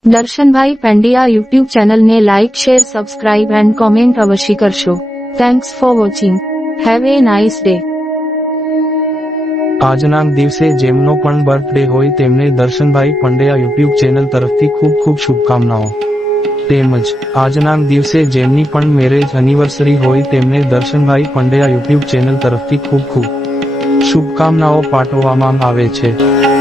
Darshanbhai Pandya YouTube ચેનલને like share subscribe and comment અવશ્ય કરશો. Thanks for watching. Have a nice day. આજના દિવસે જેમનો પણ બર્થડે હોય તેમને દર્શનભાઈ પંડ્યા યુટ્યુબ ચેનલ તરફથી ખૂબ ખૂબ શુભકામનાઓ. તેમજ આજના દિવસે જેમની પણ મેરેજ એનિવર્સરી હોય તેમને દર્શનભાઈ પંડ્યા યુટ્યુબ ચેનલ તરફથી ખૂબ ખૂબ શુભકામનાઓ પાઠવવામાં આવે છે.